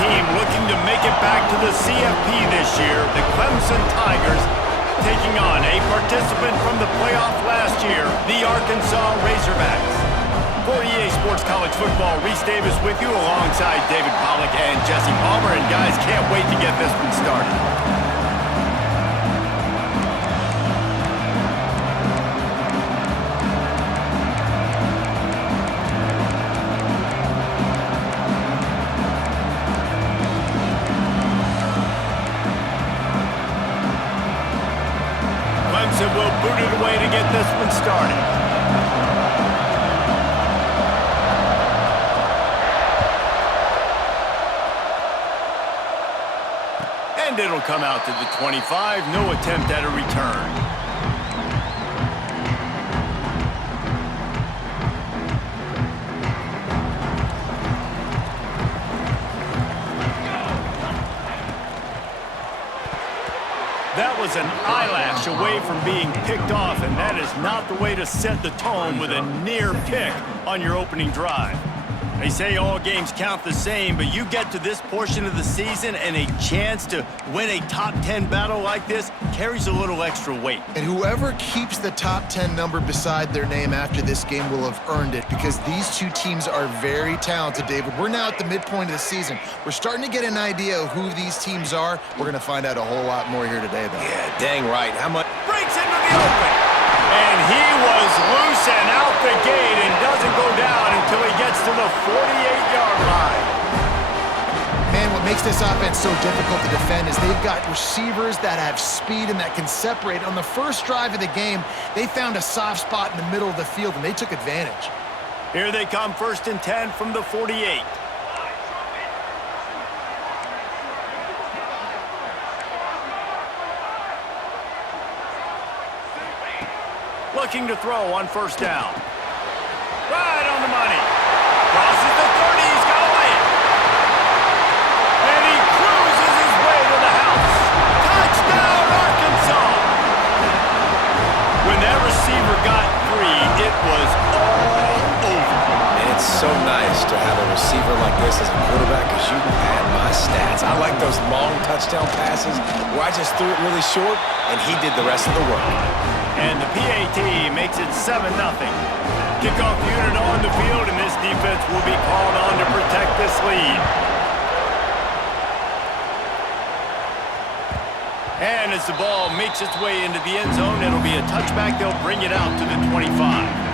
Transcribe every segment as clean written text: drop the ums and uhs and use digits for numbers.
team looking to make it back to the CFP this year, the Clemson Tigers, taking on a participant from the playoff last year, the Arkansas Razorbacks. For EA Sports College Football, Reese Davis with you alongside David Pollack and Jesse Palmer. And guys, can't wait to get this one started. Clemson will boot it away to get this one started. And it'll come out to the 25. No attempt at a return. That was an eyelash away from being picked off, and that is not the way to set the tone with a near pick on your opening drive. They say all games count the same, but you get to this portion of the season and a chance to win a top 10 battle like this carries a little extra weight. And whoever keeps the top 10 number beside their name after this game will have earned it, because these two teams are very talented, David. We're now at the midpoint of the season. We're starting to get an idea of who these teams are. We're going to find out a whole lot more here today, though. Yeah, dang right. How much? Breaks into the open. And he was loose and out the gate and doesn't go down until he gets to the 48-yard line. Man, what makes this offense so difficult to defend is they've got receivers that have speed and that can separate. On the first drive of the game, they found a soft spot in the middle of the field, and they took advantage. Here they come, 1st and 10 from the 48. Looking to throw on 1st down. Right on the money. Crosses the 30. He's got to lay it. And he cruises his way to the house. Touchdown, Arkansas. When that receiver got free, it was all over. It's so nice to have a receiver like this as a quarterback, because you had my stats. I like those long touchdown passes where I just threw it really short, and he did the rest of the work. And the PAT makes it 7-0. Kickoff unit on the field, and this defense will be called on to protect this lead. And as the ball makes its way into the end zone, it'll be a touchback. They'll bring it out to the 25.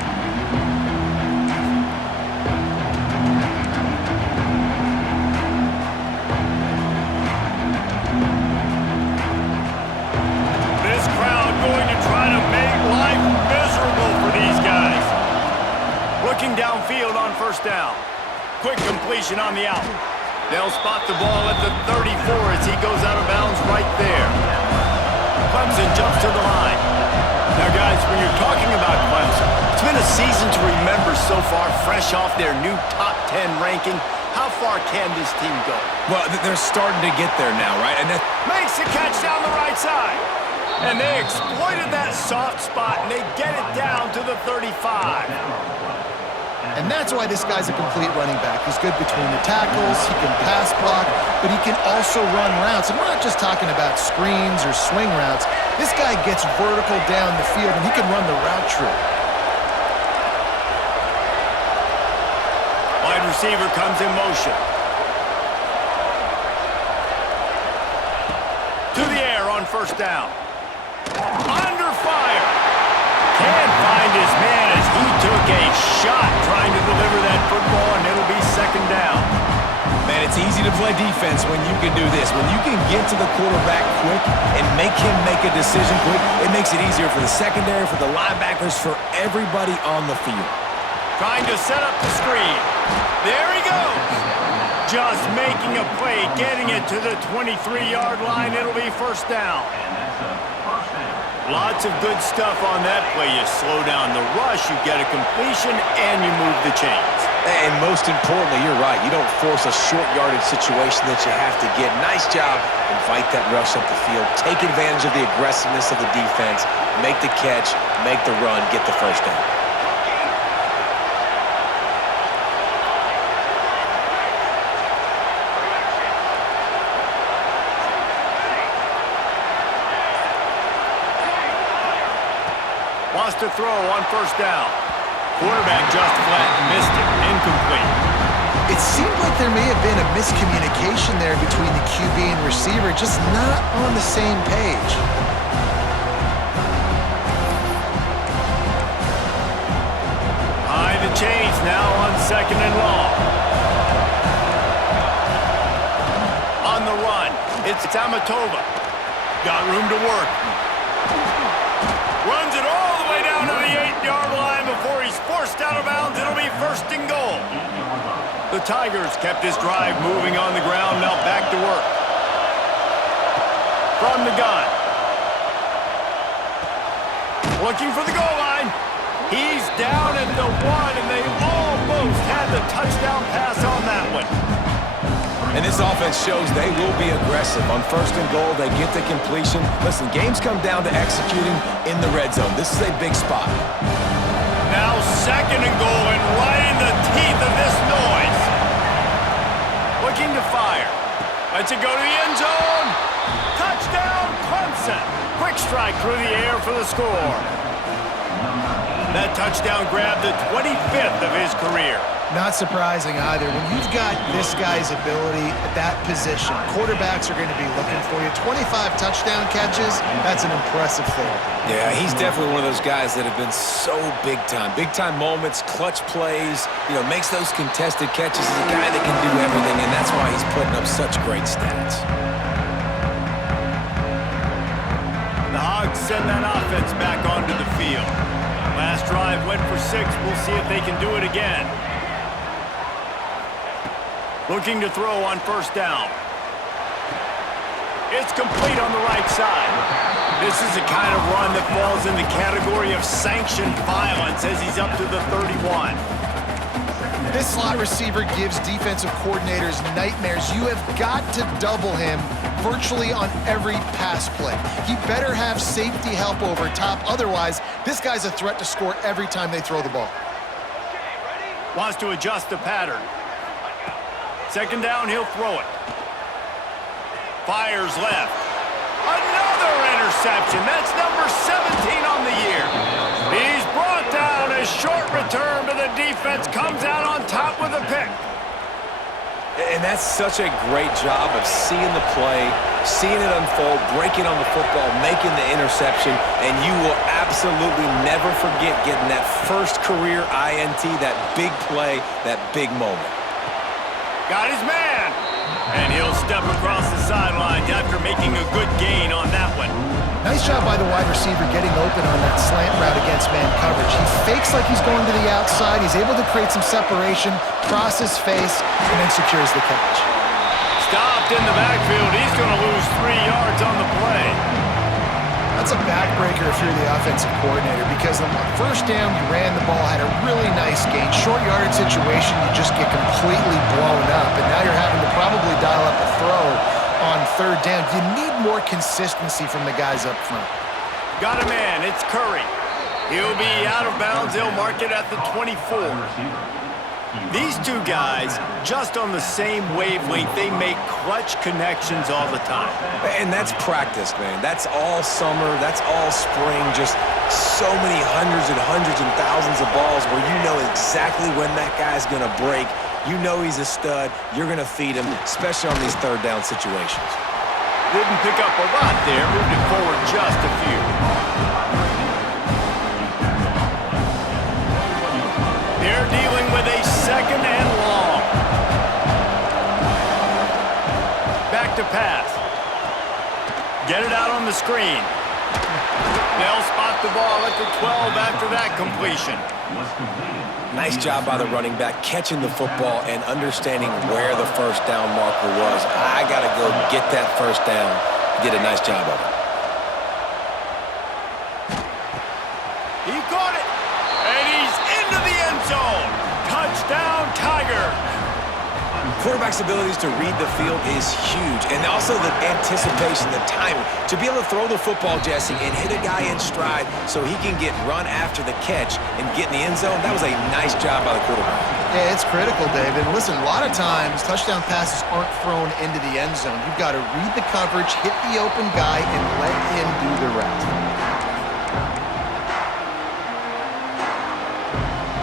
Looking downfield on 1st down. Quick completion on the out. They'll spot the ball at the 34 as he goes out of bounds right there. Clemson jumps to the line. Now, guys, when you're talking about Clemson, it's been a season to remember so far, fresh off their new top 10 ranking. How far can this team go? Well, they're starting to get there now, right? And makes the catch down the right side. And they exploited that soft spot, and they get it down to the 35. And that's why this guy's a complete running back. He's good between the tackles, he can pass block, but he can also run routes. And we're not just talking about screens or swing routes. This guy gets vertical down the field, and he can run the route tree. Wide receiver comes in motion. To the air on 1st down. Under fire. Can't find his man as he took a shot trying to deliver that football, and it'll be 2nd down. Man, it's easy to play defense when you can do this. When you can get to the quarterback quick and make him make a decision quick, it makes it easier for the secondary, for the linebackers, for everybody on the field. Trying to set up the screen. There he goes. Just making a play, getting it to the 23-yard line. It'll be 1st down. Lots of good stuff on that play. You slow down the rush, you get a completion, and you move the chains. And most importantly, you're right. You don't force a short yardage situation that you have to get. Nice job. Invite that rush up the field. Take advantage of the aggressiveness of the defense. Make the catch, make the run, get the 1st down. Lost a throw on first down. Quarterback just flat missed it. Incomplete. It seemed like there may have been a miscommunication there between the QB and receiver, just not on the same page. High the chains now on 2nd and long. On the run, it's Tamatova. Got room to work. Runs it all the way down to the 8-yard line before he's forced out of bounds. It'll be 1st and goal. The Tigers kept this drive moving on the ground. Now back to work. From the gun. Looking for the goal line. He's down at the 1, and they almost had the touchdown pass on that one. And this offense shows they will be aggressive. On 1st and goal, they get the completion. Listen, games come down to executing in the red zone. This is a big spot. Now 2nd and goal, and right in the teeth of this noise. Looking to fire. Lets it go to the end zone. Touchdown, Clemson. Quick strike through the air for the score. That touchdown grabbed the 25th of his career. Not surprising either. When you've got this guy's ability at that position, quarterbacks are going to be looking for you. 25 touchdown catches, that's an impressive thing. Yeah, he's definitely one of those guys that have been so big time. Big time moments, clutch plays, makes those contested catches. He's a guy that can do everything, and that's why he's putting up such great stats. The Hogs send that offense back onto the field. Last drive went for 6. We'll see if they can do it again. Looking to throw on 1st down. It's complete on the right side. This is the kind of run that falls in the category of sanctioned violence as he's up to the 31. This slot receiver gives defensive coordinators nightmares. You have got to double him virtually on every pass play. He better have safety help over top. Otherwise, this guy's a threat to score every time they throw the ball. Wants to adjust the pattern. 2nd down, he'll throw it. Fires left. Another interception. That's number 17 on the year. He's brought down. A short return, but the defense comes out on top with a pick. And that's such a great job of seeing the play, seeing it unfold, breaking on the football, making the interception, and you will absolutely never forget getting that first career INT, that big play, that big moment. Got his man. And he'll step across the sidelines after making a good gain on that one. Nice job by the wide receiver getting open on that slant route against man coverage. He fakes like he's going to the outside. He's able to create some separation, cross his face, and then secures the catch. Stopped in the backfield. He's going to lose 3 yards on the play. That's a backbreaker if you're the offensive coordinator, because on 1st down, you ran the ball, had a really nice gain. Short yardage situation, you just get completely blown up, and now you're having to probably dial up a throw on 3rd down. You need more consistency from the guys up front. Got a man. It's Curry. He'll be out of bounds. They'll mark it at the 24. These two guys, just on the same wavelength, they make clutch connections all the time. And that's practice, man. That's all summer. That's all spring. Just so many hundreds and thousands of balls where you know exactly when that guy's going to break. You know he's a stud. You're going to feed him, especially on these 3rd down situations. Didn't pick up a lot there. Moved it forward just a few. They're dealing with a 2nd and long. Back to pass. Get it out on the screen. They'll spot the ball at the 12 after that completion. Nice job by the running back, catching the football and understanding where the 1st down marker was. I got to go get that 1st down. Did a nice job of it. He caught it, and he's into the end zone. Touchdown, Tiger. Quarterback's abilities to read the field is huge, and also the anticipation, the timing. To be able to throw the football, Jesse, and hit a guy in stride so he can get run after the catch and get in the end zone, that was a nice job by the quarterback. Yeah, it's critical, David. Listen, a lot of times touchdown passes aren't thrown into the end zone. You've got to read the coverage, hit the open guy, and let him do the rest.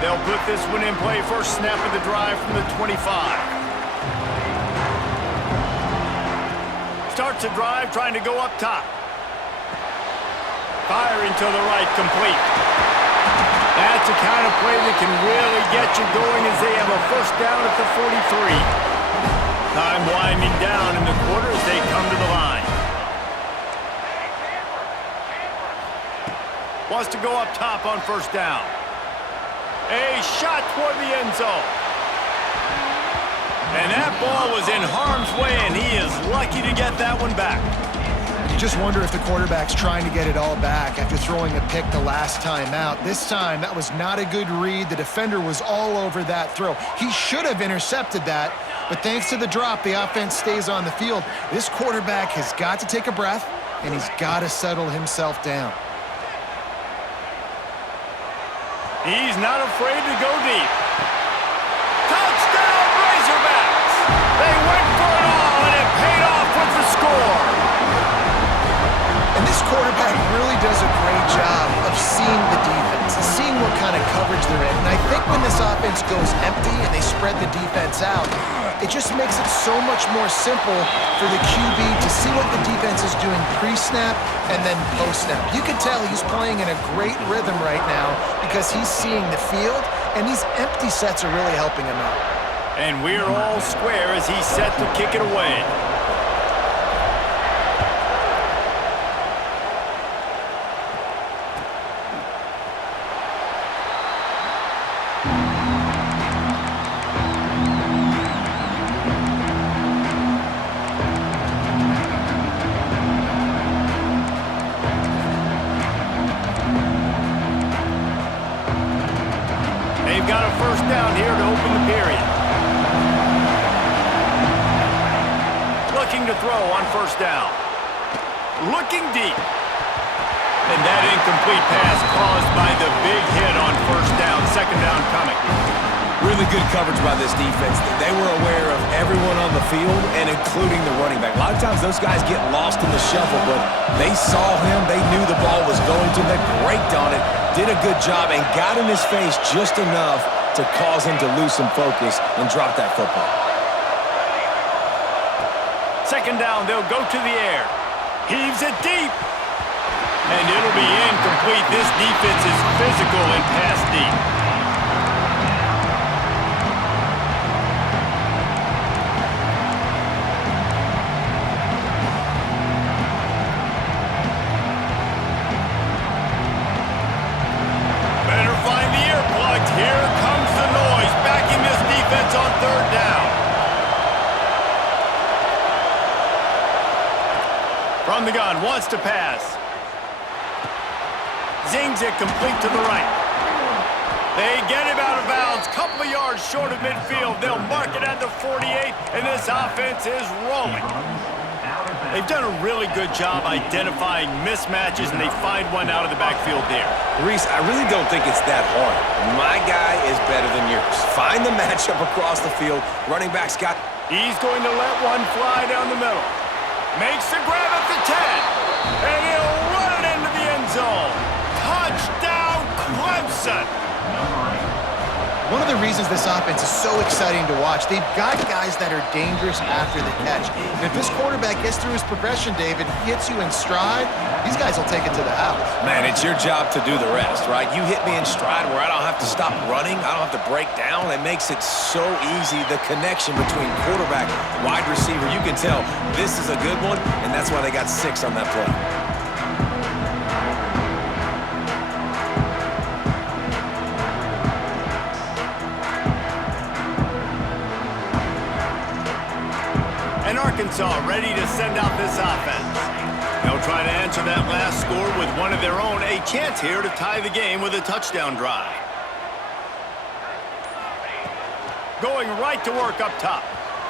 They'll put this one in play. First snap of the drive from the 25. Starts a drive trying to go up top. Firing to the right, complete. That's the kind of play that can really get you going as they have a first down at the 43. Time winding down in the quarter as they come to the line. Wants to go up top on first down. A shot toward the end zone. And that ball was in harm's way, and he is lucky to get that one back. You just wonder if the quarterback's trying to get it all back after throwing a pick the last time out. This time, that was not a good read. The defender was all over that throw. He should have intercepted that, but thanks to the drop, the offense stays on the field. This quarterback has got to take a breath, and he's got to settle himself down. He's not afraid to go deep. Touchdown, Razorbacks! They went for it all, and it paid off with the score. And this quarterback really does a great job of seeing the defense, seeing what kind of coverage they're in. And I think when this offense goes empty and they spread the defense out, it just makes it so much more simple for the QB to see what the defense is doing pre-snap and then post-snap. You can tell he's playing in a great rhythm right now because he's seeing the field, and these empty sets are really helping him out. And we're all square as he's set to kick it away. They've got a first down here to open the period. Looking to throw on first down. Looking deep. And that incomplete pass caused by the big hit on first down. Second down coming. Really good coverage by this defense. They were aware of everyone on the field, and including the running back. A lot of times those guys get lost in the shuffle, but they saw him. They knew the ball was going to. They braked on it, did a good job, and got in his face just enough to cause him to lose some focus and drop that football. Second down, they'll go to the air. Heaves it deep. And it'll be incomplete. This defense is physical and pass deep. Better find the earplugs. Here comes the noise, backing this defense on third down. From the gun, wants to pass. Zings it complete to the right. They get him out of bounds, couple of yards short of midfield. They'll mark it at the 48, and this offense is rolling. They've done a really good job identifying mismatches, and they find one out of the backfield there. Reese, I really don't think it's that hard. My guy is better than yours. Find the matchup across the field. Running back's got... He's going to let one fly down the middle. Makes the grab at the 10, and he'll run it into the end zone. Touchdown, Clemson! One of the reasons this offense is so exciting to watch, they've got guys that are dangerous after the catch. And if this quarterback gets through his progression, David, hits you in stride, these guys will take it to the house. Man, it's your job to do the rest, right? You hit me in stride where I don't have to stop running. I don't have to break down. It makes it so easy. The connection between quarterback, wide receiver, you can tell this is a good one, and that's why they got 6 on that play. Arkansas ready to send out this offense. They'll try to answer that last score with one of their own. A chance here to tie the game with a touchdown drive. Going right to work up top.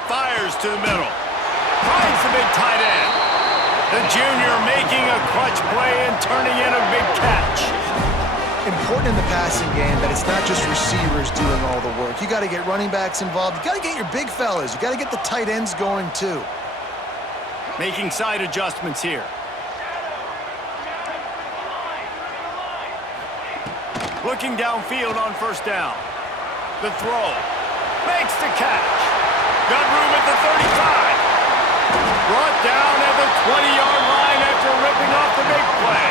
Fires to the middle. Finds the big tight end. The junior making a clutch play and turning in a big catch. Important in the passing game that it's not just receivers doing all the work. You got to get running backs involved. You got to get your big fellas. You got to get the tight ends going too. Making side adjustments here. Looking downfield on first down. The throw. Makes the catch. Got room at the 35. Brought down at the 20-yard line after ripping off the big play.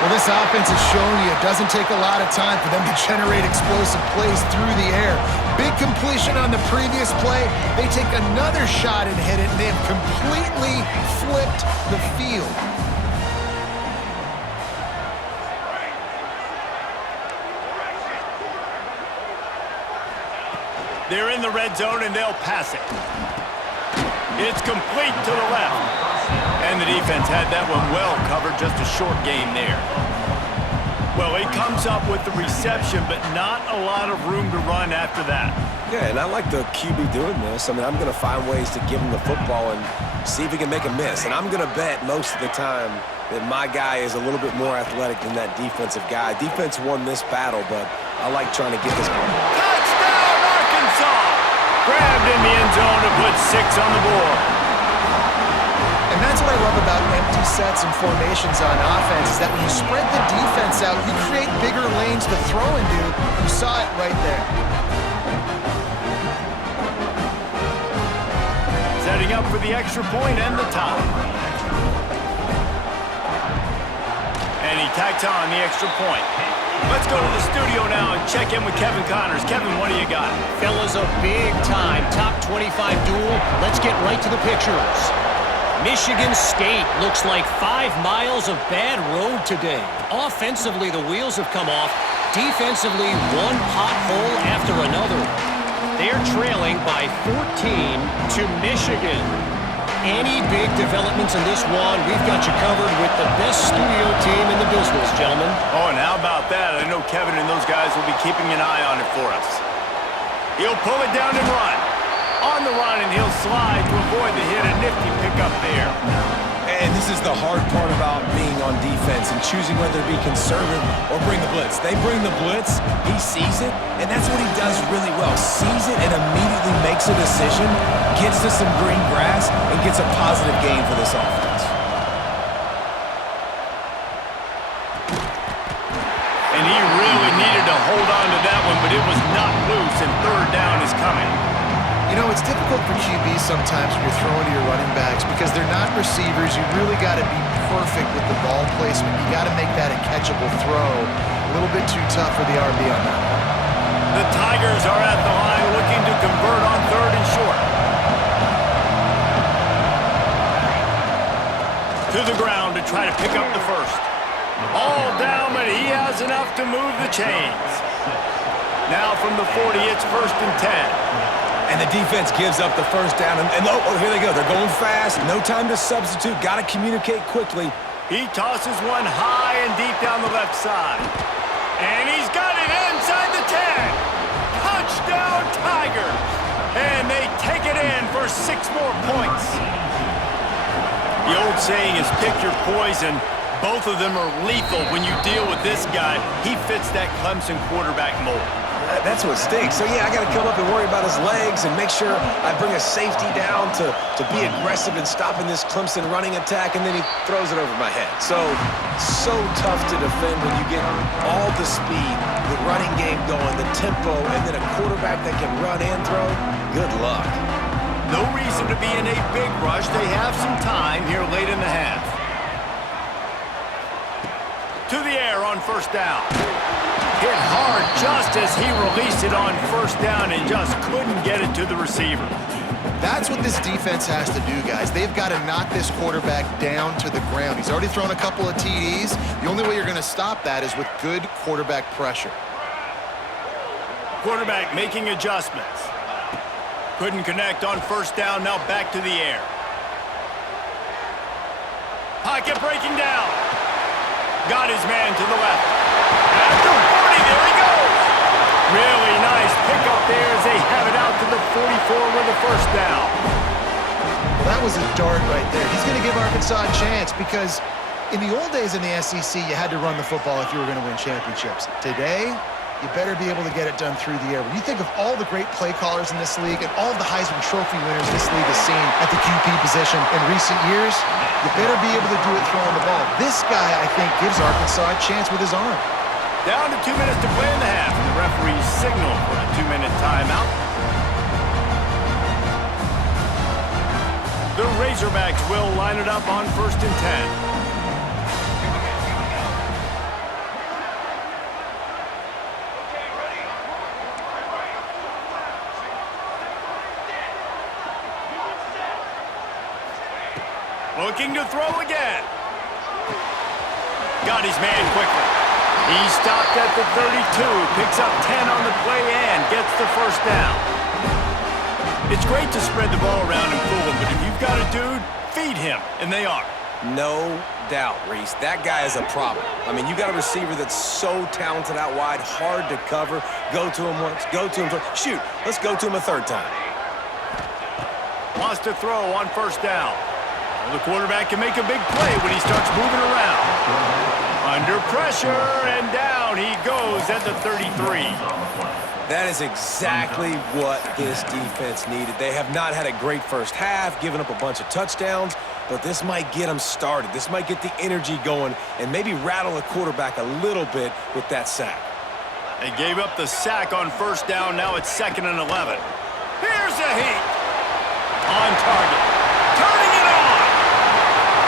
Well, this offense has shown you it doesn't take a lot of time for them to generate explosive plays through the air. Big completion on the previous play. They take another shot and hit it, and they have completely flipped the field. They're in the red zone, and they'll pass it. It's complete to the left. And the defense had that one well covered, just a short game there. Well, he comes up with the reception, but not a lot of room to run after that. Yeah, and I like the QB doing this. I mean, I'm going to find ways to give him the football and see if he can make a miss. And I'm going to bet most of the time that my guy is a little bit more athletic than that defensive guy. Defense won this battle, but I like trying to get this one. Touchdown, Arkansas! Grabbed in the end zone to put 6 on the board. And that's what I love about empty sets and formations on offense, is that when you spread the defense out, you create bigger lanes to throw into. You saw it right there. Setting up for the extra point and the tie. And he tacked on the extra point. Let's go to the studio now and check in with Kevin Connors. Kevin, what do you got? Fellas, a big-time top 25 duel. Let's get right to the pictures. Michigan State looks like 5 miles of bad road today. Offensively, the wheels have come off. Defensively, one pothole after another. They're trailing by 14 to Michigan. Any big developments in this one, we've got you covered with the best studio team in the business, gentlemen. Oh, and how about that? I know Kevin and those guys will be keeping an eye on it for us. He'll pull it down and run. On the run, and he'll slide to avoid the hit. A nifty pickup there. And this is the hard part about being on defense and choosing whether to be conservative or bring the blitz. They bring the blitz, he sees it, and that's what he does really well. Sees it and immediately makes a decision, gets to some green grass, and gets a positive gain for this offense. And he really needed to hold on to that one, but it was not loose, and third down is coming. You know, it's difficult for QBs sometimes when you're throwing to your running backs because they're not receivers. You really got to be perfect with the ball placement. You got to make that a catchable throw. A little bit too tough for the RB on that one. The Tigers are at the line looking to convert on third and short. To the ground to try to pick up the first. All down, but he has enough to move the chains. Now from the 40, it's 1st and 10. And the defense gives up the first down. And oh, here they go. They're going fast. No time to substitute. Got to communicate quickly. He tosses one high and deep down the left side. And he's got it inside the 10. Touchdown, Tigers. And they take it in for 6 more points. The old saying is pick your poison. Both of them are lethal when you deal with this guy. He fits that Clemson quarterback mold. That's what stinks. So, yeah, I got to come up and worry about his legs and make sure I bring a safety down to be aggressive in stopping this Clemson running attack, and then he throws it over my head. So tough to defend when you get all the speed, the running game going, the tempo, and then a quarterback that can run and throw. Good luck. No reason to be in a big rush. They have some time here late in the half. To the air on first down. Hit hard just as he released it on first down and just couldn't get it to the receiver. That's what this defense has to do, guys. They've got to knock this quarterback down to the ground. He's already thrown a couple of TDs. The only way you're going to stop that is with good quarterback pressure. Quarterback making adjustments. Couldn't connect on first down, now back to the air. Pocket breaking down. Got his man to the left. After 40, there he goes. Really nice pickup there as they have it out to the 44 with a first down. Well, that was a dart right there. He's going to give Arkansas a chance because in the old days in the SEC, you had to run the football if you were going to win championships. Today, you better be able to get it done through the air. When you think of all the great play callers in this league and all of the Heisman Trophy winners this league has seen at the QB position in recent years, you better be able to do it throwing the ball. This guy, I think, gives Arkansas a chance with his arm. Down to 2 minutes to play in the half. The referee's signal for a 2-minute timeout. The Razorbacks will line it up on 1st and 10. Looking to throw again. Got his man quickly. He stopped at the 32, picks up 10 on the play and gets the 1st down. It's great to spread the ball around and fool him, but if you've got a dude, feed him, and they are. No doubt, Reese. That guy is a problem. I mean, you got a receiver that's so talented out wide, hard to cover. Go to him once, go to him twice. Shoot, let's go to him a 3rd time. Wants to throw on 1st down. The quarterback can make a big play when he starts moving around. Under pressure, and down he goes at the 33. That is exactly what this defense needed. They have not had a great first half, given up a bunch of touchdowns, but this might get them started. This might get the energy going and maybe rattle the quarterback a little bit with that sack. They gave up the sack on 1st down. Now it's 2nd and 11. Here's a heat. On target. Turning it on.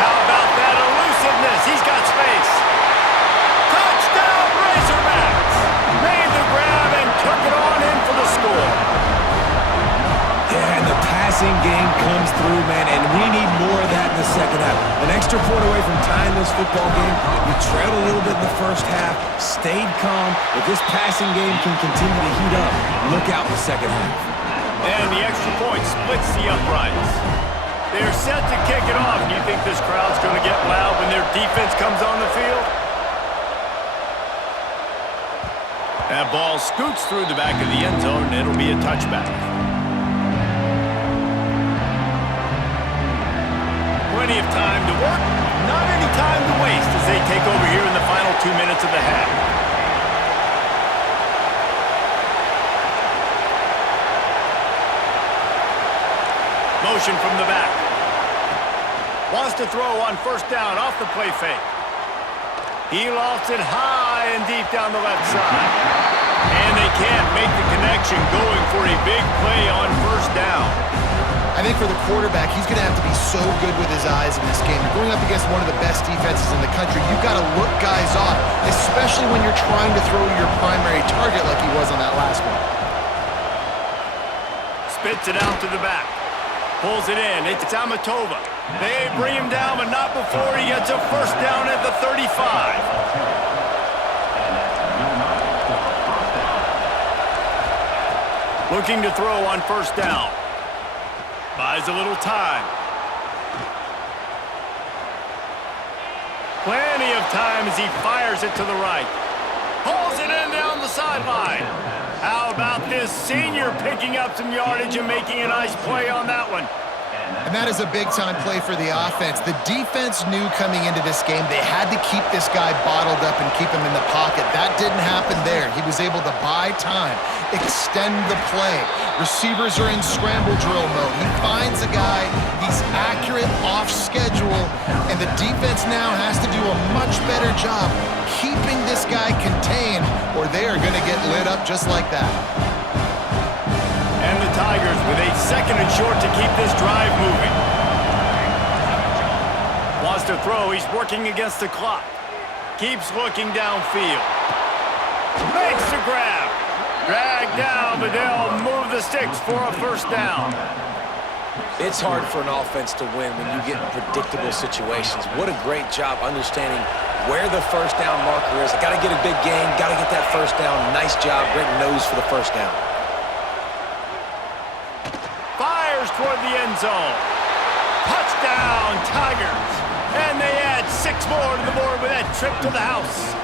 How about that elusiveness? He's got space. Touchdown, Razorbacks! Made the grab and took it on in for the score. Yeah, and the passing game comes through, man, and we need more of that in the 2nd half. An extra point away from tying this football game. You trailed a little bit in the 1st half, stayed calm. If this passing game can continue to heat up, look out in the 2nd half. And the extra point splits the uprights. They're set to kick it off. Do you think this crowd's going to get loud when their defense comes on the field? That ball scoots through the back of the end zone, and it'll be a touchback. Plenty of time to work, not any time to waste as they take over here in the final 2 minutes of the half. Motion from the back. Wants to throw on 1st down off the play fake. He lofts it high and deep down the left side. And they can't make the connection, going for a big play on 1st down. I think for the quarterback, he's going to have to be so good with his eyes in this game. You're going up against one of the best defenses in the country. You've got to look guys off, especially when you're trying to throw to your primary target like he was on that last one. Spits it out to the back. Pulls it in. It's Amatova. They bring him down, but not before he gets a 1st down at the 35. Looking to throw on 1st down. Buys a little time. Plenty of time as he fires it to the right. Pulls it in down the sideline. How about this senior picking up some yardage and making a nice play on that one? And that is a big-time play for the offense. The defense knew coming into this game they had to keep this guy bottled up and keep him in the pocket. That didn't happen there. He was able to buy time, extend the play. Receivers are in scramble drill mode. He finds a guy, he's accurate, off schedule, and the defense now has to do a much better job keeping this guy contained, or they are going to get lit up just like that. And the Tigers with a 2nd and short to keep this drive moving. Wants to throw. He's working against the clock. Keeps looking downfield. Makes the grab. Dragged down, but they'll move the sticks for a 1st down. It's hard for an offense to win when you get in predictable situations. What a great job understanding where the 1st down marker is. I got to get a big gain, got to get that 1st down. Nice job, great nose for the 1st down. Fires toward the end zone. Touchdown, Tigers. And they add 6 more to the board with that trip to the house.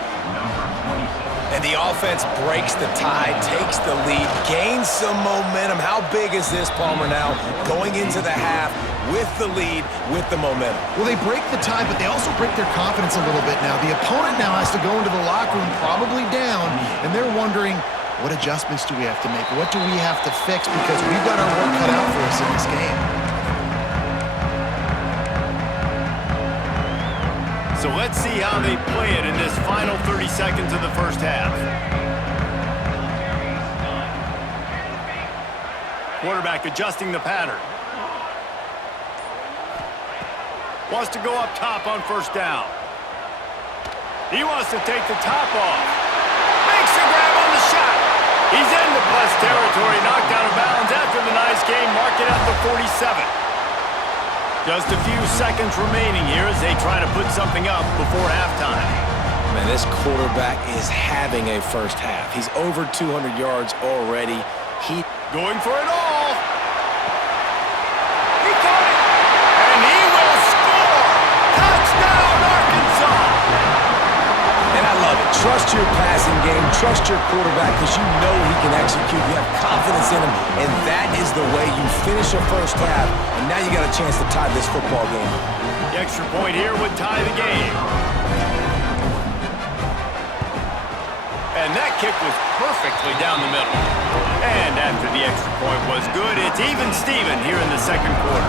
And the offense breaks the tie, takes the lead, gains some momentum. How big is this, Palmer, now? Going into the half with the lead, with the momentum. Well, they break the tie, but they also break their confidence a little bit now. The opponent now has to go into the locker room probably down, and they're wondering, what adjustments do we have to make? What do we have to fix? Because we've got our work cut out for us in this game. So let's see how they play it in this final 30 seconds of the first half. Quarterback adjusting the pattern. Wants to go up top on first down. He wants to take the top off. Makes the grab on the shot. He's into plus territory, knocked out of bounds after the nice game, mark it at the 47. Just a few seconds remaining here as they try to put something up before halftime. Man, this quarterback is having a first half. He's over 200 yards already. Going for it all. He caught it. And he will score. Touchdown, Arkansas. And I love it. Trust your passing game. Trust your quarterback because you know he can execute. You have confidence in him. And that is the way you finish a first half. And now you got a chance to tie this football game. The extra point here would tie the game. And that kick was perfectly down the middle. And after the extra point was good, it's even Steven here in the second quarter.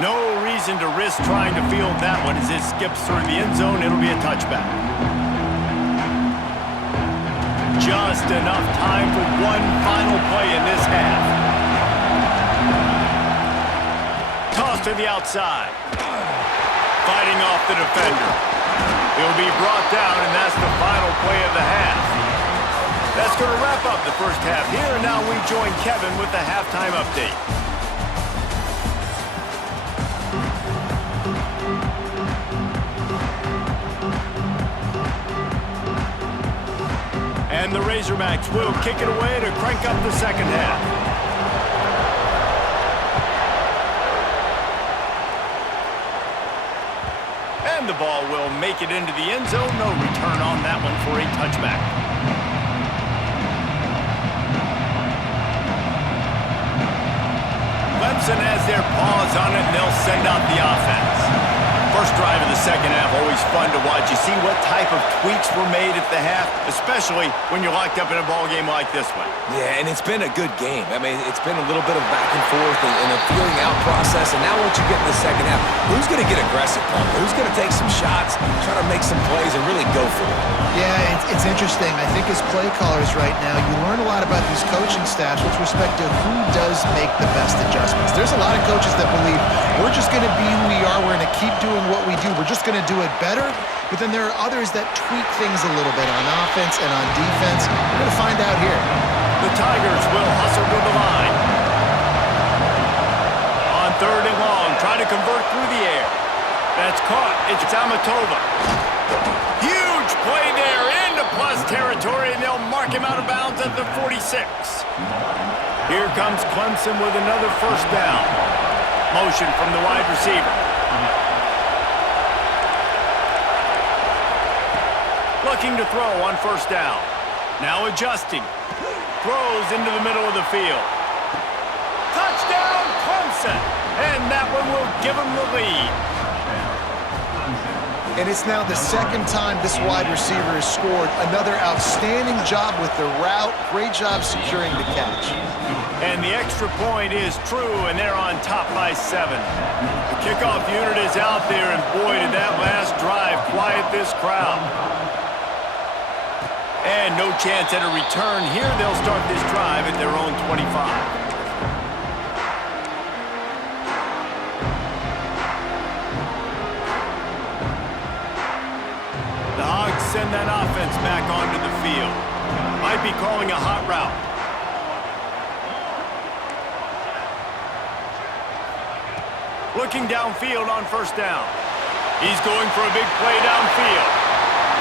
No reason to risk trying to field that one as it skips through the end zone. It'll be a touchback. Just enough time for one final play in this half. Toss to the outside. Fighting off the defender. He'll be brought down, and that's the final play of the half. That's going to wrap up the first half here, and now we join Kevin with the halftime update. And the Razorbacks will kick it away to crank up the second half. And the ball will make it into the end zone. No return on that one for a touchback. Clemson has their paws on it, and they'll send out the offense. First drive of the second half, always fun to watch. You see what type of tweaks were made at the half, especially when you're locked up in a ball game like this one. Yeah, and it's been a good game. I mean, it's been a little bit of back and forth and a feeling out process. And now once you get in the second half, who's going to get aggressive, Paul? Who's going to take some shots, try to make some plays, and really go for it? Yeah, it's interesting. I think as play callers right now, you learn a lot about these coaching staffs with respect to who does make the best adjustments. There's a lot of coaches that believe we're just going to be who we are. We're going to keep doing what we do. We're just going to do it better. But then there are others that tweak things a little bit on offense and on defense. We're going to find out here. The Tigers will hustle to the line. On third and long, trying to convert through the air. That's caught. It's Amatova. Huge play there into plus territory, and they'll mark him out of bounds at the 46. Here comes Clemson with another first down. Motion from the wide receiver. Looking to throw on first down. Now adjusting. Throws into the middle of the field. Touchdown, Clemson! And that one will give him the lead. And it's now the second time this wide receiver has scored. Another outstanding job with the route. Great job securing the catch. And the extra point is true, and they're on top by 7. The kickoff unit is out there, and boy, did that last drive quiet this crowd. And no chance at a return here. They'll start this drive at their own 25. The Hogs send that offense back onto the field. Might be calling a hot route. Looking downfield on first down. He's going for a big play downfield.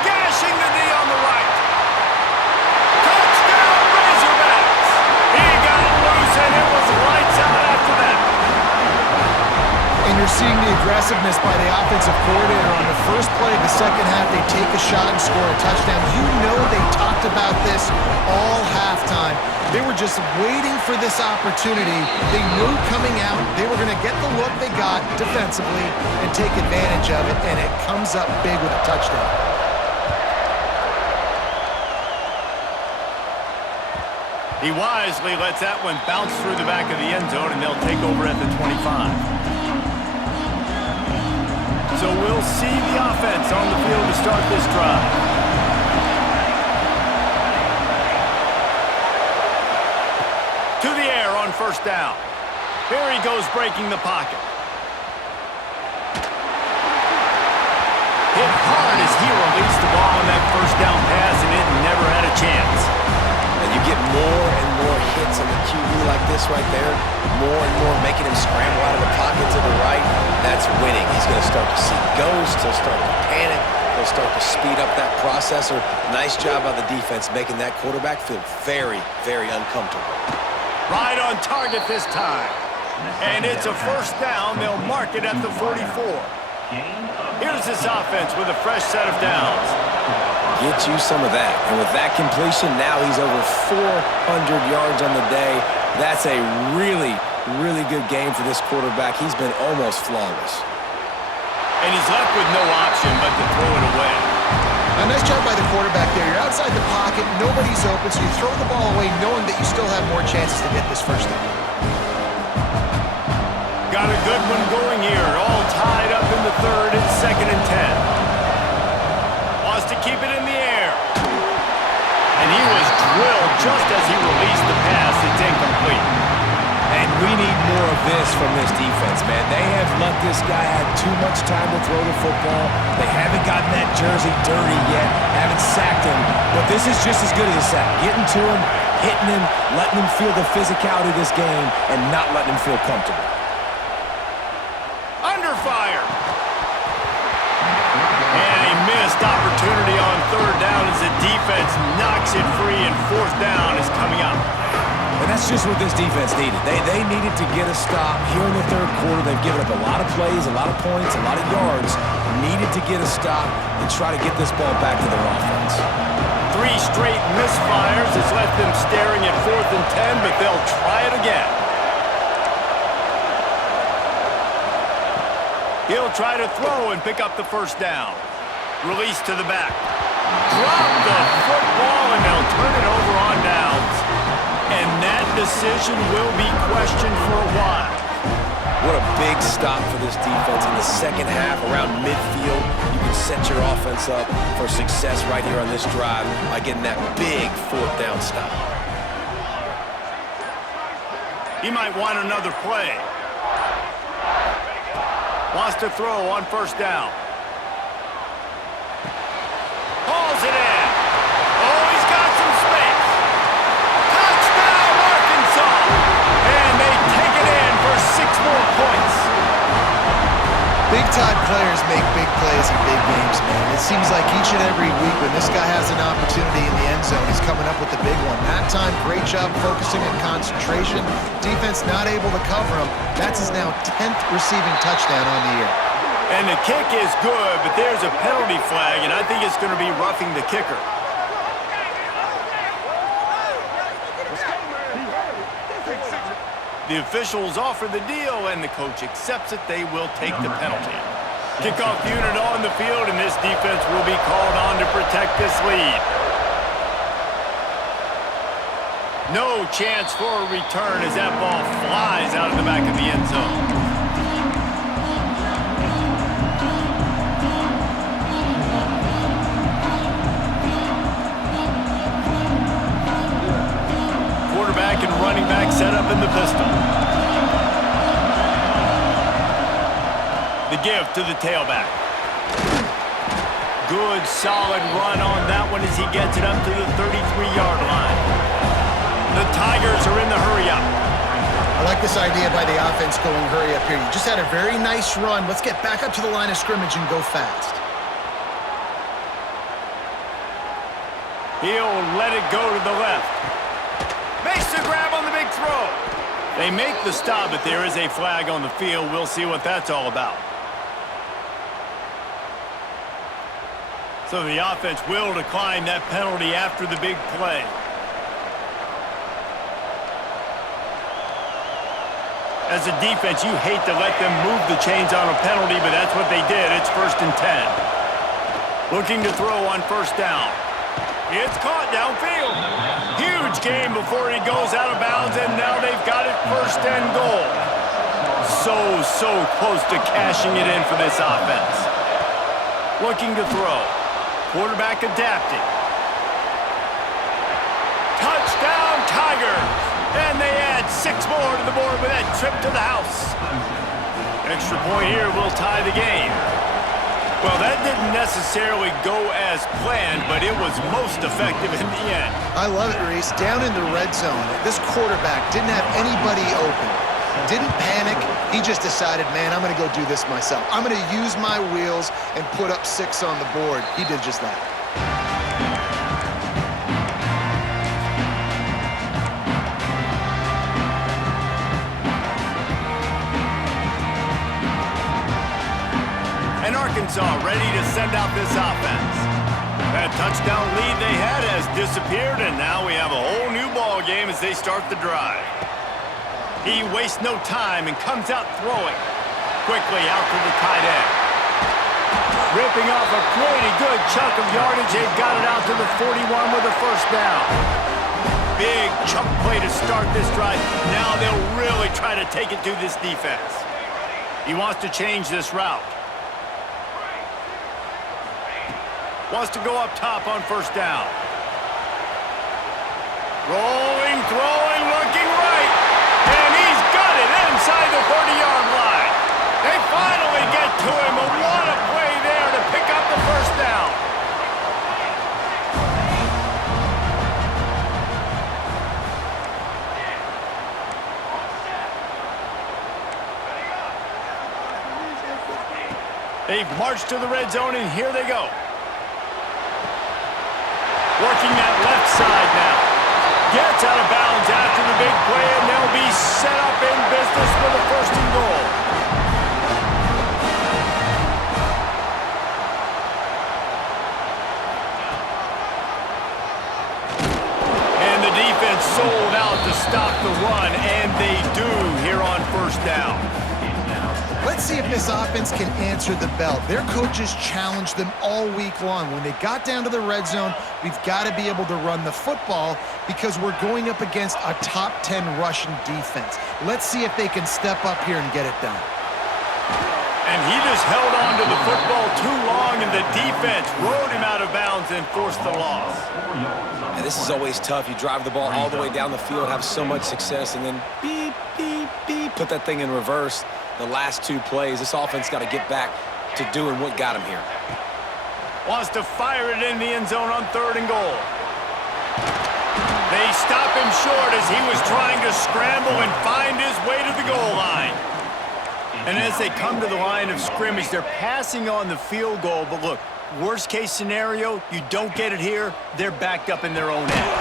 Gashing the knee on the right. Touchdown, Razorbacks! He got it loose, and it was lights out after that. And you're seeing the aggressiveness by the offensive coordinator on the first play of the second half. They take a shot and score a touchdown. You know they talked about this all halftime. They were just waiting for this opportunity. They knew coming out they were going to get the look they got defensively and take advantage of it, and it comes up big with a touchdown. He wisely lets that one bounce through the back of the end zone, and they'll take over at the 25. So we'll see the offense on the field to start this drive. To the air on first down. Here he goes breaking the pocket. Hit hard as he released the ball on that first down pass, and it never had a chance. And you get more and more hits on the QB like this right there, more and more making him scramble out of the pocket to the right. That's winning. He's going to start to see ghosts. He'll start to panic. He'll start to speed up that processor. Nice job by the defense making that quarterback feel very, very uncomfortable. Right on target this time. And it's a first down. They'll mark it at the 44. Here's this offense with a fresh set of downs. Get you some of that. And with that completion, now he's over 400 yards on the day. That's a really, really good game for this quarterback. He's been almost flawless. And he's left with no option but to throw it away. A nice job by the quarterback there. You're outside the pocket, nobody's open, so you throw the ball away knowing that you still have more chances to get this first down. Got a good one going here. All tied up in the third. It's 2nd and 10. Wants to keep it in the air. And he was drilled just as he released the pass. It's incomplete. And we need more of this from this defense, man. They have let this guy have too much time to throw the football. They haven't gotten that jersey dirty yet, haven't sacked him. But this is just as good as a sack. Getting to him, hitting him, letting him feel the physicality of this game, and not letting him feel comfortable. Under fire. And a missed opportunity on third down as the defense knocks it free, and fourth down is coming up. And that's just what this defense needed. They needed to get a stop here in the third quarter. They've given up a lot of plays, a lot of points, a lot of yards. Needed to get a stop and try to get this ball back to their offense. 3 straight misfires has left them staring at 4th and 10, but they'll try it again. He'll try to throw and pick up the first down. Release to the back. Drop the football, and they'll turn it over on downs. And that decision will be questioned for a while. What a big stop for this defense in the second half around midfield. You can set your offense up for success right here on this drive by getting that big fourth down stop. He might want another play. Wants to throw on first down. Hauls it in. Oh, he's got some space. Touchdown, Arkansas! And they take it in for 6 more points. Big-time players make big plays in big games, man. It seems like each and every week when this guy has an opportunity in the end zone, he's coming up with the big one. That time, great job focusing and concentration. Defense not able to cover him. That's his now 10th receiving touchdown on the year. And the kick is good, but there's a penalty flag, and I think it's going to be roughing the kicker. The officials offer the deal, and the coach accepts it. They will take the penalty. Kickoff unit on the field, and this defense will be called on to protect this lead. No chance for a return as that ball flies out of the back of the end zone. Quarterback and running back set up in the pistol. The give to the tailback. Good, solid run on that one as he gets it up to the 33-yard line. The Tigers are in the hurry-up. I like this idea by the offense going hurry up here. You just had a very nice run. Let's get back up to the line of scrimmage and go fast. He'll let it go to the left. Makes the grab on the big throw. They make the stop, but there is a flag on the field. We'll see what that's all about. So the offense will decline that penalty after the big play. As a defense, you hate to let them move the chains on a penalty, but that's what they did. It's 1st and 10. Looking to throw on first down. It's caught downfield. Huge huge gain before he goes out of bounds, and now they've got it first and goal. So close to cashing it in for this offense. Looking to throw. Quarterback adapting. Touchdown, Tigers! And they add 6 more to the board with that trip to the house. Extra point here will tie the game. Well, that didn't necessarily go as planned, but it was most effective in the end. I love it, Reese. Down in the red zone, this quarterback didn't have anybody open. Didn't panic. He just decided, man, I'm going to go do this myself. I'm going to use my wheels and put up 6 on the board. He did just that. And Arkansas ready to send out this offense. That touchdown lead they had has disappeared, and now we have a whole new ball game as they start the drive. He wastes no time and comes out throwing. Quickly out to the tight end. Ripping off a pretty good chunk of yardage. They've got it out to the 41 with a first down. Big chunk play to start this drive. Now they'll really try to take it to this defense. He wants to change this route. Wants to go up top on first down. Rolling, throwing, looking right. And he's got it inside the 30-yard line. They finally get to him. A what a play there to pick up the first down. They've marched to the red zone, and here they go. Working that left side now. Gets out of bounds after the big play, and they'll be set up in business for the first and goal. And the defense sold out to stop the run, and they do here on first down. Let's see if this offense can answer the bell. Their coaches challenged them all week long. When they got down to the red zone, we've got to be able to run the football because we're going up against a top 10 Russian defense. Let's see if they can step up here and get it done. And he just held on to the football too long, and the defense rode him out of bounds and forced the loss. And this is always tough. You drive the ball all the way down the field, have so much success, and then beep, beep, beep, put that thing in reverse. The last 2 plays, this offense got to get back to doing what got him here. Wants to fire it in the end zone on 3rd and goal. They stop him short as he was trying to scramble and find his way to the goal line. And as they come to the line of scrimmage, they're passing on the field goal. But look, worst case scenario, you don't get it here, they're backed up in their own end.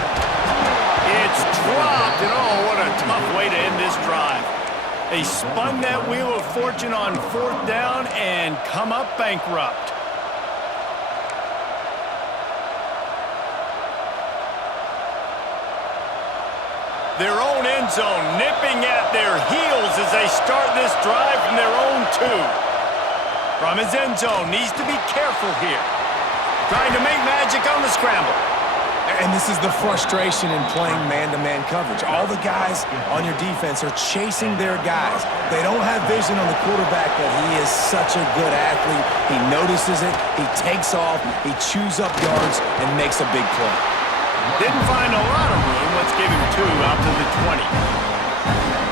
It's dropped, and oh, what a tough way to end this drive. They spun that wheel of fortune on 4th down and come up bankrupt. Their own end zone nipping at their heels as they start this drive from their own 2. From his end zone, needs to be careful here. Trying to make magic on the scramble. And this is the frustration in playing man-to-man coverage. All the guys on your defense are chasing their guys. They don't have vision on the quarterback, but he is such a good athlete. He notices it, he takes off, he chews up yards, and makes a big play. Didn't find a lot of room. Let's give him 2 out to the 20.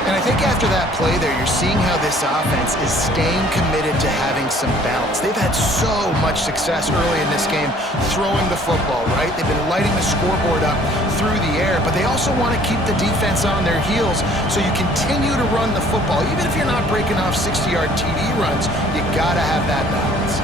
And I think after that play there, you're seeing how this offense is staying committed to having some balance. They've had so much success early in this game throwing the football, right? They've been lighting the scoreboard up through the air, but they also want to keep the defense on their heels, so you continue to run the football. Even if you're not breaking off 60-yard TD runs, you got to have that balance.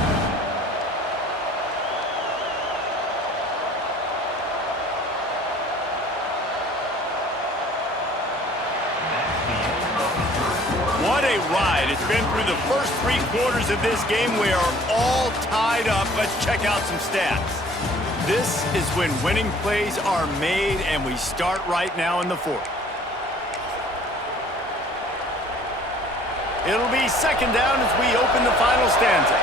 What a ride. It's been through the first 3 quarters of this game. We are all tied up. Let's check out some stats. This is when winning plays are made, and we start right now in the 4th. It'll be 2nd down as we open the final stanza.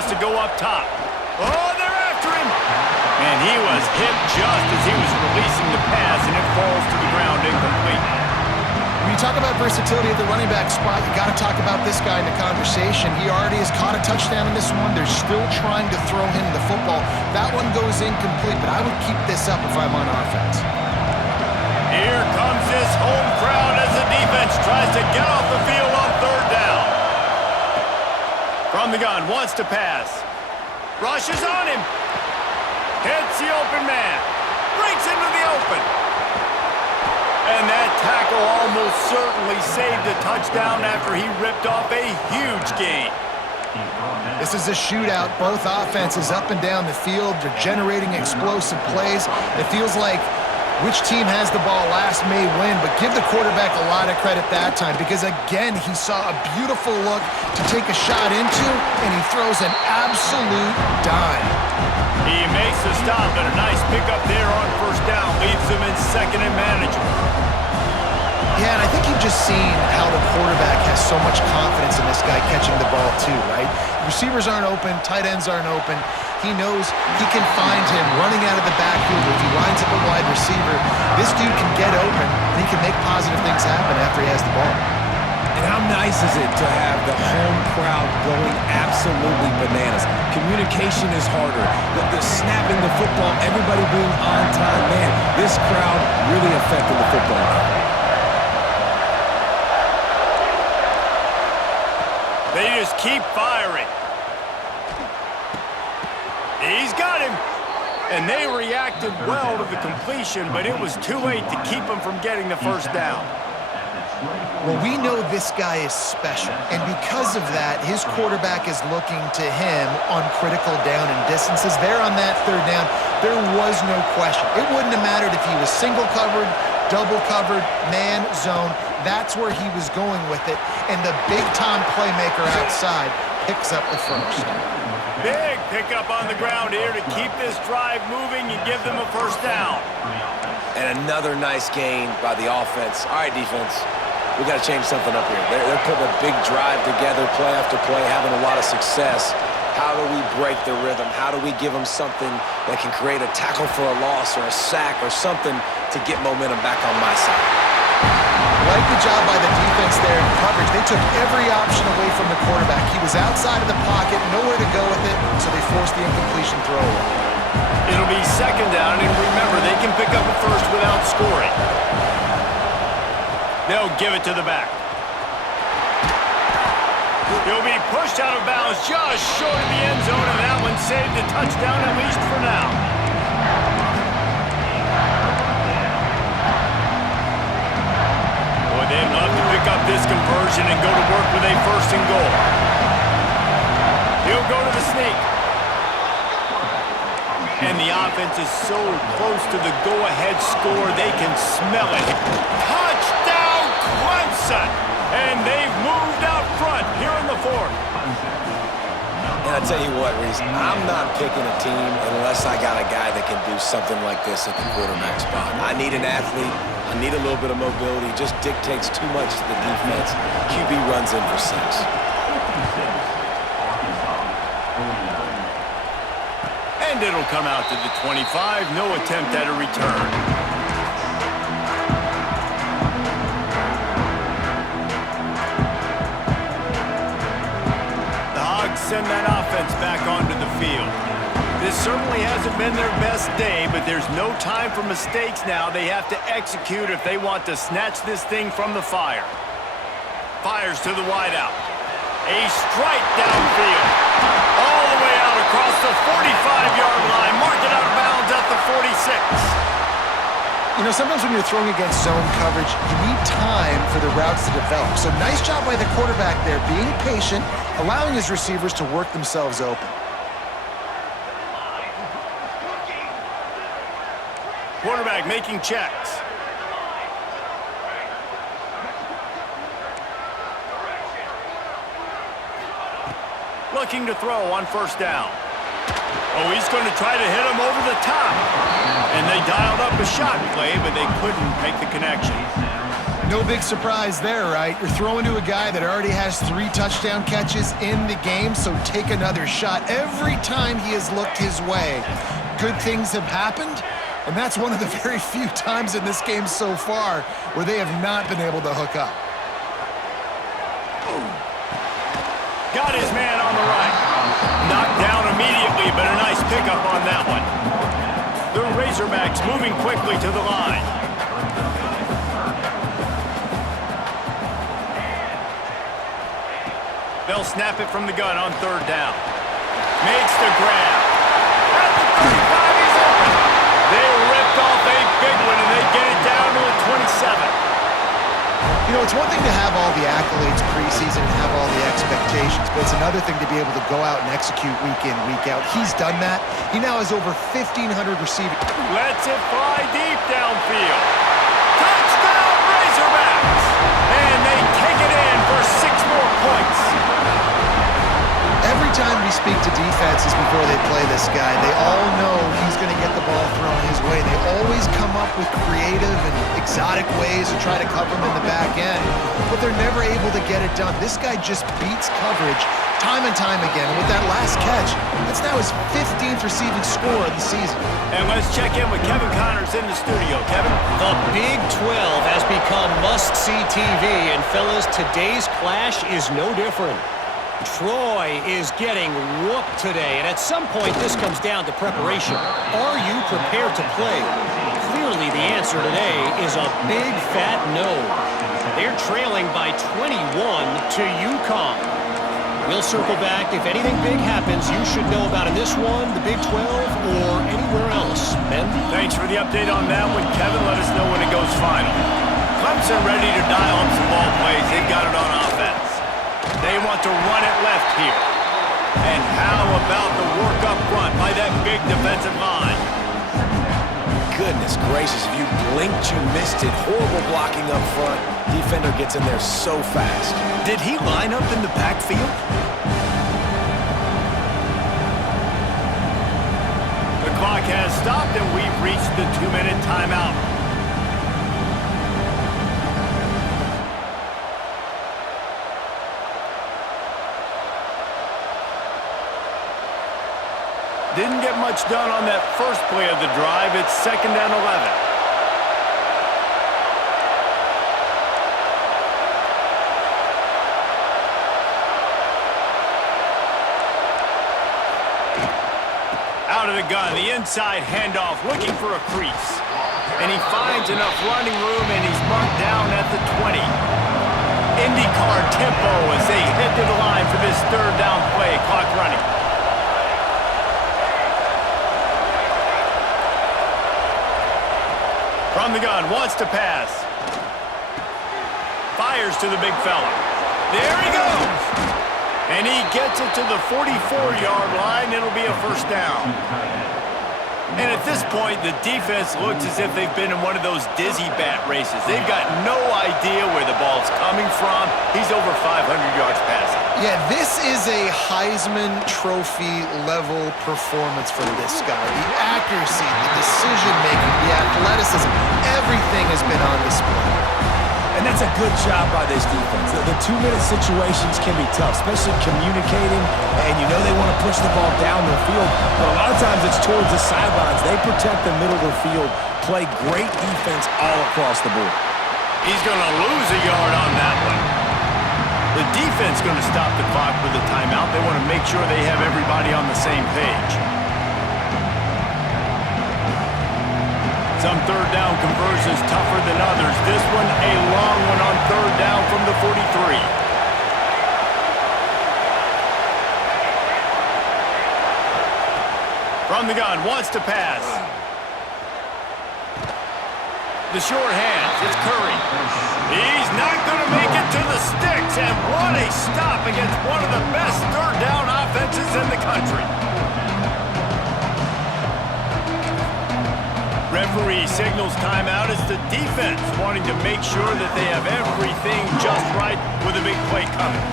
wants to go up top. Oh, they're after him! And he was hit just as he was releasing the pass, and it falls to the ground incomplete. When you talk about versatility at the running back spot, you got to talk about this guy in the conversation. He already has caught a touchdown in this one. They're still trying to throw him the football. That one goes incomplete, but I would keep this up if I'm on offense. Here comes this home crowd as the defense tries to get off the field on third down. From the gun, wants to pass. Rushes on him. Hits the open man. Breaks into the open. And that tackle almost certainly saved a touchdown after he ripped off a huge gain. This is a shootout. Both offenses up and down the field. They're generating explosive plays. It feels like which team has the ball last may win, but give the quarterback a lot of credit that time because, again, he saw a beautiful look to take a shot into, and he throws an absolute dime. He makes the stop, and a nice pickup there on first down. Leaves them in second and manageable. Yeah, and I think you've just seen how the quarterback has so much confidence in this guy catching the ball too, right? Receivers aren't open, tight ends aren't open. He knows he can find him running out of the backfield. If he lines up a wide receiver, this dude can get open, and he can make positive things happen after he has the ball. And how nice is it to have the home crowd going absolutely bananas? Communication is harder. The snapping the football, everybody being on time. Man, this crowd really affected the football game. They just keep firing. He's got him. And they reacted well to the completion, but it was too late to keep him from getting the first down. Well, we know this guy is special, and because of that, his quarterback is looking to him on critical down and distances. There on that third down, there was no question. It wouldn't have mattered if he was single covered, double covered, man, zone. That's where he was going with it, and the big-time playmaker outside picks up the first. Big pickup on the ground here to keep this drive moving and give them a first down. And another nice gain by the offense. All right, defense, we got to change something up here. They're putting a big drive together, play after play, having a lot of success. How do we break the rhythm? How do we give them something that can create a tackle for a loss or a sack or something to get momentum back on my side? Like the job by the defense there in coverage. They took every option away from the quarterback. He was outside of the pocket, nowhere to go with it, so they forced the incompletion throw away. It'll be second down, and remember, they can pick up a first without scoring. They'll give it to the back. He'll be pushed out of bounds just short of the end zone, and that one saved a touchdown, at least for now. Boy, they'd love to pick up this conversion and go to work with a first and goal. He'll go to the sneak. And the offense is so close to the go-ahead score, they can smell it. Touchdown, Clemson! And they've moved out front here in the fourth. And I tell you what, Reese, I'm not picking a team unless I got a guy that can do something like this at the quarterback spot. I need an athlete. I need a little bit of mobility. It just dictates too much to the defense. QB runs in for 6. And it'll come out to the 25. No attempt at a return. The Hogs send that offense back onto the field. This certainly hasn't been their best day, but there's no time for mistakes now. They have to execute if they want to snatch this thing from the fire. Fires to the wideout. A strike downfield. All the way out across the 45-yard line. Mark it out of bounds at the 46. You know, sometimes when you're throwing against zone coverage, you need time for the routes to develop. So nice job by the quarterback there, being patient, allowing his receivers to work themselves open. Quarterback making checks. Looking to throw on first down. Oh, he's going to try to hit him over the top. And they dialed up a shot play, but they couldn't make the connection. No big surprise there, right? You're throwing to a guy that already has 3 touchdown catches in the game, so take another shot. Every time he has looked his way, good things have happened, and that's one of the very few times in this game so far where they have not been able to hook up. Got his man on the right. Knocked down immediately, but a nice pickup on that one. The Razorbacks moving quickly to the line. They'll snap it from the gun on 3rd down. Makes the grab. At the 35, he's open. They ripped off a big one, and they get it down to the 27. You know, it's one thing to have all the accolades preseason and have all the expectations, but it's another thing to be able to go out and execute week in, week out. He's done that. He now has over 1,500 receiving. Lets it fly deep downfield. Touchdown, Razorbacks! And they take it in for 6 more points. Every time we speak to defenses before they play this guy, they all know he's going to get the ball thrown his way. They always come up with creative and exotic ways to try to cover him in the back end, but they're never able to get it done. This guy just beats coverage time and time again. And with that last catch, that's now his 15th receiving score of the season. And let's check in with Kevin Connors in the studio. Kevin? The Big 12 has become must-see TV, and fellas, today's clash is no different. Troy is getting whooped today, and at some point this comes down to preparation. Are you prepared to play? Clearly the answer today is a big fat no. They're trailing by 21 to UConn. We'll circle back. If anything big happens, you should know about in this one, the Big 12, or anywhere else. Ben? Thanks for the update on that one, Kevin. Let us know when it goes final. Clemson ready to dial up some ball plays. They've got it on offense. They want to run it left here. And how about the work up front by that big defensive line? Goodness gracious, if you blinked, you missed it. Horrible blocking up front. Defender gets in there so fast. Did he line up in the backfield? The clock has stopped, and we've reached the 2-minute timeout. Didn't get much done on that first play of the drive. It's 2nd and 11. Out of the gun, the inside handoff, looking for a crease. And he finds enough running room, and he's marked down at the 20. IndyCar tempo as they head to the line for this 3rd down play. Clock running. From the gun, wants to pass. Fires to the big fella. There he goes! And he gets it to the 44-yard line. It'll be a 1st down. And at this point, the defense looks as if they've been in one of those dizzy bat races. They've got no idea where the ball's coming from. He's over 500 yards passing. Yeah, this is a Heisman Trophy level performance from this guy. The accuracy, the decision-making, the athleticism, everything has been on display. And that's a good job by this defense. The 2-minute situations can be tough, especially communicating, and you know they want to push the ball down the field, but a lot of times it's towards the sidelines. They protect the middle of the field, play great defense all across the board. He's going to lose a yard on that one. The defense going to stop the clock with a timeout. They want to make sure they have everybody on the same page. Some 3rd down conversions tougher than others. This one, a long one on 3rd down from the 43. From the gun, wants to pass. The short hands, it's Curry. He's not going to make it to the sticks, and what a stop against one of the best 3rd down offenses in the country. Referee signals timeout. It's the defense wanting to make sure that they have everything just right with a big play coming.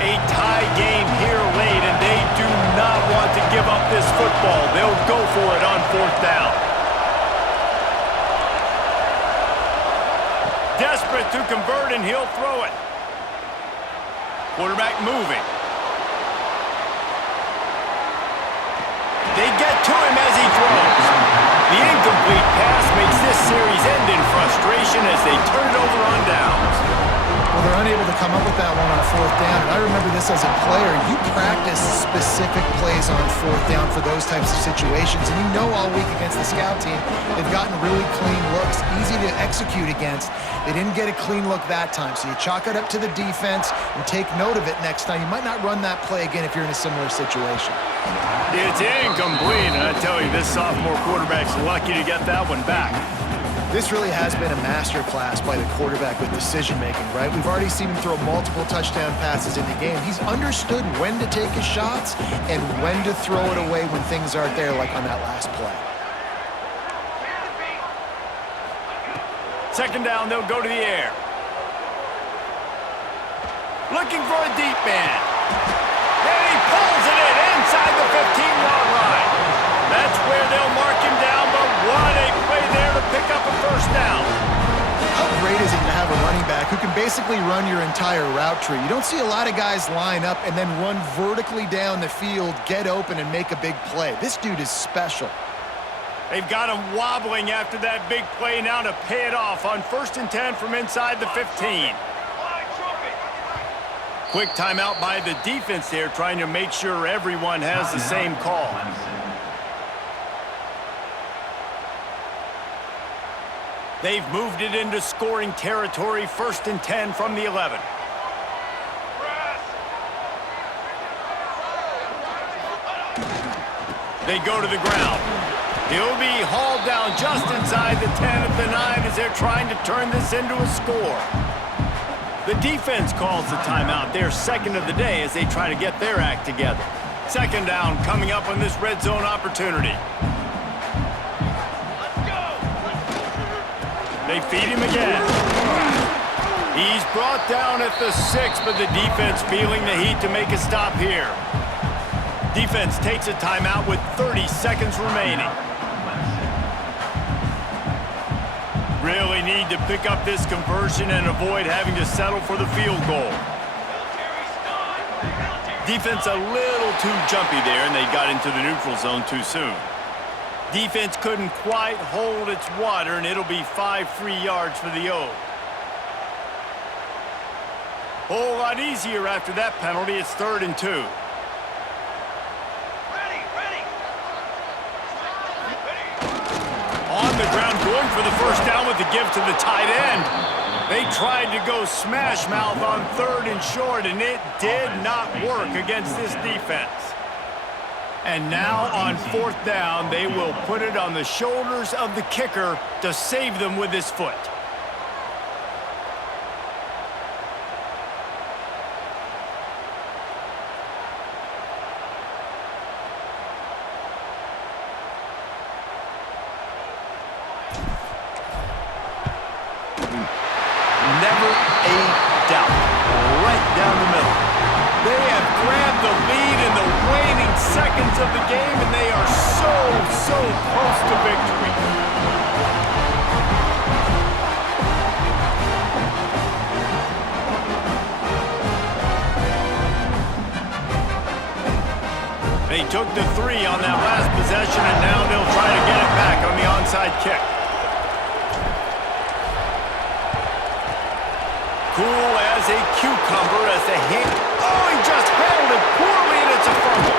A tie game here late, and they do not want to give up this football. They'll go for it on 4th down. Desperate to convert, and he'll throw it. Quarterback moving. They get to him as he throws. The incomplete pass makes this series end in frustration as they turn it over on downs. Well, they're unable to come up with that one on 4th down. And I remember this as a player. You practice specific plays on 4th down for those types of situations. And you know all week against the scout team, they've gotten really clean looks, easy to execute against. They didn't get a clean look that time. So you chalk it up to the defense and take note of it next time. You might not run that play again if you're in a similar situation. It's incomplete, and I tell you, this sophomore quarterback's lucky to get that one back. This really has been a master class by the quarterback with decision-making, right? We've already seen him throw multiple touchdown passes in the game. He's understood when to take his shots and when to throw it away when things aren't there, like on that last play. 2nd down, they'll go to the air. Looking for a deep man. And he pulls it in inside the 15-yard line. That's where they'll mark him down, but what a play there to pick up a 1st down. How great is it to have a running back who can basically run your entire route tree? You don't see a lot of guys line up and then run vertically down the field, get open, and make a big play. This dude is special. They've got him wobbling after that big play now to pay it off on 1st and 10 from inside the 15. Quick timeout by the defense there, trying to make sure everyone has the same call. They've moved it into scoring territory, 1st and 10 from the 11. They go to the ground. He'll be hauled down just inside the 10 at the 9 as they're trying to turn this into a score. The defense calls the timeout, their 2nd of the day, as they try to get their act together. 2nd down coming up on this red zone opportunity. They feed him again. He's brought down at the 6, but the defense feeling the heat to make a stop here. Defense takes a timeout with 30 seconds remaining. Really need to pick up this conversion and avoid having to settle for the field goal. Defense a little too jumpy there, and they got into the neutral zone too soon. Defense couldn't quite hold its water, and it'll be 5 free yards for the O's. Whole lot easier after that penalty. It's 3rd and 2. On the ground, going for the 1st down with the give to the tight end. They tried to go smash mouth on 3rd and short, and it did not work against this defense. And now on 4th down, they will put it on the shoulders of the kicker to save them with his foot. Never a doubt. Right down the middle. They have grabbed the lead in the waning seconds of the game, and they are so close to victory. They took the 3 on that last possession, and now they'll try to get it back on the onside kick. Cool as a cucumber as the hit. Oh, he just handled it poorly, and it's a fumble.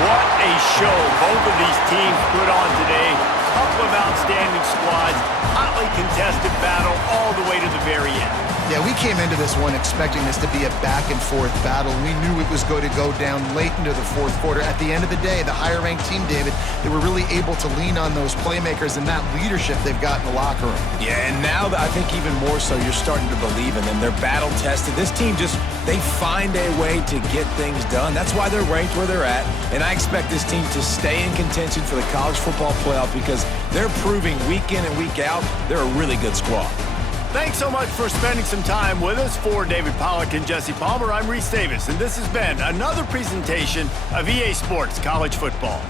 What a show both of these teams put on today. Couple of outstanding squads, hotly contested battle all the way to the very end. Yeah, we came into this one expecting this to be a back-and-forth battle. We knew it was going to go down late into the 4th quarter. At the end of the day, the higher-ranked team, David, they were really able to lean on those playmakers and that leadership they've got in the locker room. Yeah, and now I think even more so, you're starting to believe in them. They're battle-tested. This team they find a way to get things done. That's why they're ranked where they're at, and I expect this team to stay in contention for the college football playoff because they're proving week in and week out they're a really good squad. Thanks so much for spending some time with us. For David Pollack and Jesse Palmer, I'm Reese Davis, and this has been another presentation of EA Sports College Football.